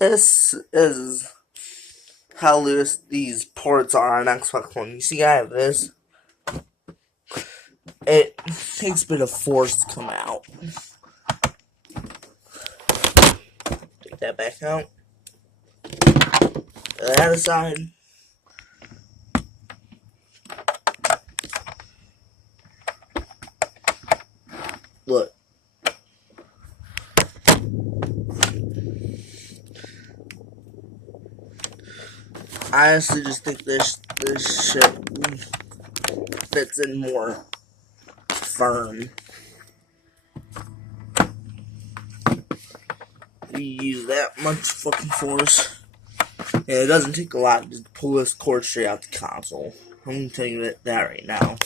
This is how loose these ports are on Xbox One. You see, I have this. It takes a bit of force to come out. Take that back out. The other side. Look. I honestly just think this shit fits in more firm. You use that much fucking force. And it doesn't take a lot to pull this cord straight out the console. I'm gonna tell you that right now.